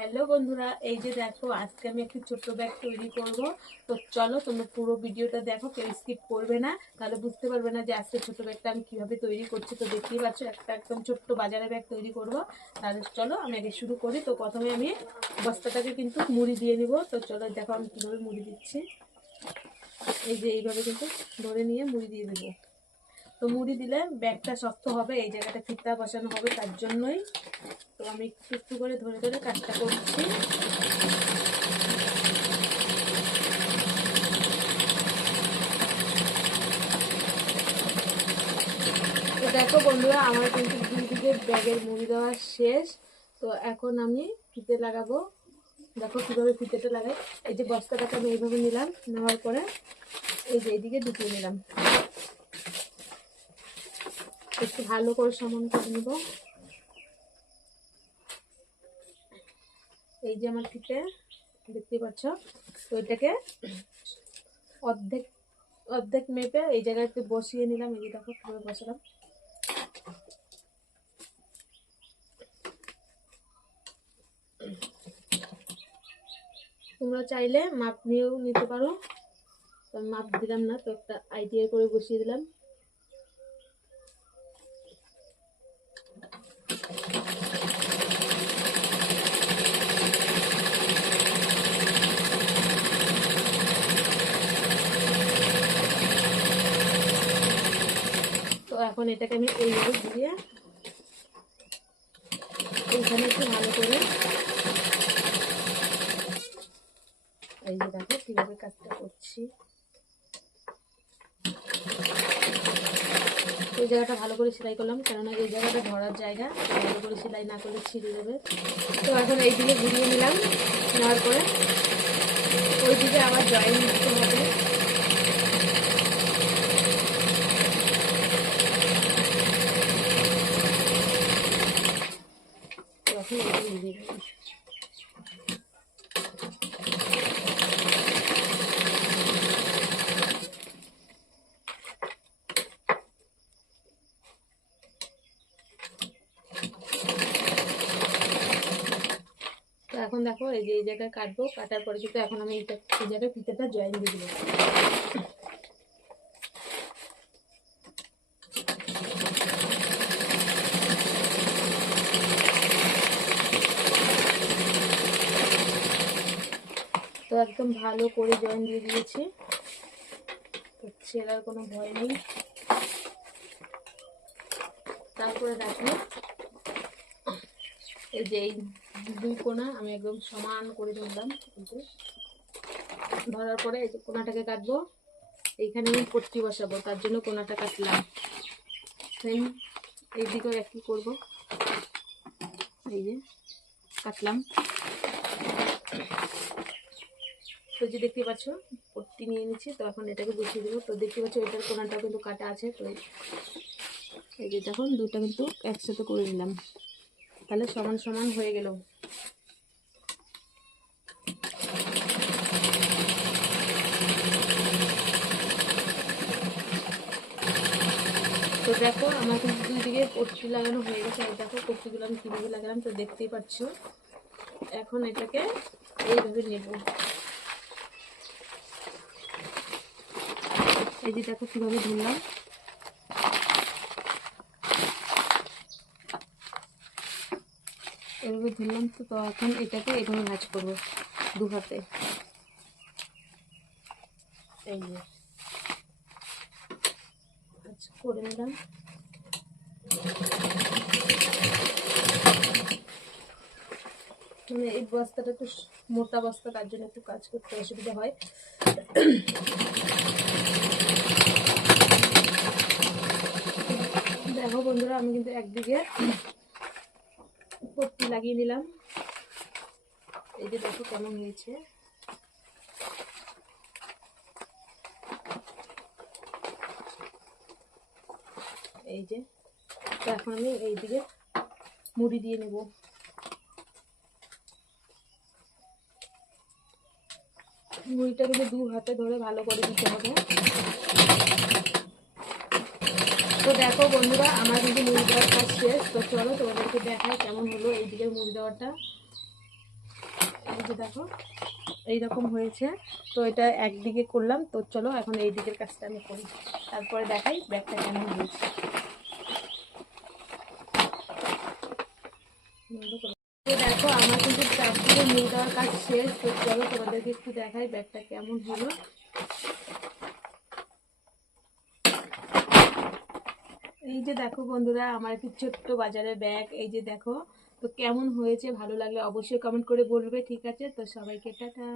Hello বন্ধুরা, এই যে দেখো, আজকে আমি একটি ছোট্ট ব্যাগ তৈরি করব। তো চলো, তোমরা পুরো ভিডিওটা দেখো, কেউ স্কিপ করবে না। তাহলে বুঝতে পারবে না যে আজকে ছোট ব্যাগটা আমি কীভাবে তৈরি করছি। তো দেখতেই পাচ্ছ, একটা একদম ছোট্ট বাজারে ব্যাগ তৈরি করব। তাহলে চলো, আমি আগে শুরু করি। তো প্রথমে আমি বস্তাটাকে কিন্তু মুড়ি দিয়ে নিব। তো চলো, দেখো আমি কীভাবে মুড়ি দিচ্ছি। এই যে এইভাবে কিন্তু ধরে নিয়ে মুড়ি দিয়ে দেবো। তো মুড়ি দিলে ব্যাগটা শক্ত হবে, এই জায়গাটা ফিতা বসানো হবে, তার জন্যই। তো আমি একটু একটু করে ধরে ধরে কাজটা করছি। তো দেখো বন্ধুরা, আমার কিন্তু দুই দিকে ব্যাগের মুড়ি দেওয়া শেষ। তো এখন আমি ফিতে লাগাবো। দেখো কীভাবে ফিতেটা লাগাই। এই যে বস্তাটাকে আমি এইভাবে নিলাম, নেওয়ার পরে এই যে এইদিকে ঢুকিয়ে নিলাম। একটু ভালো করে সমান করে নেব। এই যে আমার ফিতে দেখতে পাচ্ছ? তো এটাকে অর্ধেক অর্ধেক মেপে এই জায়গায় একটু বসিয়ে নিলাম। এই দেখো কীভাবে বসালাম। তোমরা চাইলে মাপ নিয়েও নিতে পারো। তো মাপ দিলাম না, তো একটা আইডিয়া করে বসিয়ে দিলাম। এখন এটাকে আমি এইভাবে দিয়ে এইখানে একটু ভালো করে এই যে দেখো কীভাবে কাজটা করছি এই জায়গাটা ভালো করে সেলাই করলাম। কেননা এই জায়গাটা ধরার জায়গা, ভালো করে সেলাই না করলে ছিঁড়ে যাবে। তো এখন এই দিকে ঘুরিয়ে নিলাম, নেওয়ার পরে ওই দিকে আবার জয়েন দিতে হবে তো এখন এইদিকে ঘুরিয়ে দিলাম তো এখন দেখো এই যে এই জায়গায় কাটবো, কাটার পরে কিন্তু এখন আমি এইটা এই জায়গায় ফিতেটা জয়েন দিয়ে দেবো। তো একদম ভালো করে জয়েন দিয়ে দিয়েছি। তো ছেঁড়ার কোনো ভয় নেই। তারপরে দেখো, এই যে দুই কোনা, আমি একদম সমান করে ধরলাম ধরার পরে এই যে কোনাটাকে কাটবো এইখানে আমি পট্টি বসাবো, তার জন্য কোনাটা কাটলাম। সেম এই দিকেও একই করব। এই যে কাটলাম। তো যে দেখতে পাচ্ছ, পট্টি নিয়ে নিচ্ছি, তো এখন এটাকে বসিয়ে দেবো। তো দেখতে পাচ্ছ, এটার কোনাটাও কিন্তু কাটা আছে, তো এই যে দেখুন দুটা কিন্তু একসাথে করে নিলাম। তাহলে সমান সমান হয়ে গেল। তো দেখো, আমার কিন্তু দুই দিকে পট্টি লাগানো হয়ে গেছে। আর দেখো পট্টিগুলো আমি কীভাবে লাগালাম তো দেখতেই পাচ্ছ। এখন এটাকে এইভাবে নেব। এই যে দেখো কীভাবে ধরলাম। ধরলাম তো তখন এটাকে এভাবে ভাজ করব দু হাতে। এই যে। আচ্ছা করে নিলাম। মানে এই বস্তাটা একটু মোটা বস্তা, তার জন্য একটু কাজ করতে অসুবিধা হয়। দেখো বন্ধুরা, আমি কিন্তু একদিকে পট্টি লাগিয়ে নিলাম। এই যে দেখো কেমন হয়েছে। এই যে এখন আমি এই দিকে মুড়ি দিয়ে নেব। মুড়িটা কিন্তু দু হাতে ধরে ভালো করে দিতে হবে। দেখো বন্ধুরা, আমার কিন্তু মুড়ি দেওয়ার কাজ শেষ। তো চলো তোমাদেরকে দেখাই কেমন হলো এই দিকের মুড়ি দেওয়াটা। এই যে দেখো, এইরকম হয়েছে। তো এটা একদিকে করলাম, তো চলো এখন এই দিকের কাজটা আমি করি। তারপরে দেখাই ব্যাগটা কেমন হয়েছে। দেখো, আমার কিন্তু চারদিকে নিয়ে দেওয়ার কাজ শেষ। তো চলো তোমাদেরকে একটু দেখাই ব্যাগটা কেমন হলো। এই যে দেখো বন্ধুরা, আমার একটি ছোট্ট বাজারের ব্যাগ এই যে দেখো। তো কেমন হয়েছে, ভালো লাগলে অবশ্যই কমেন্ট করে বলবে, ঠিক আছে? তো সবাইকে টাটা।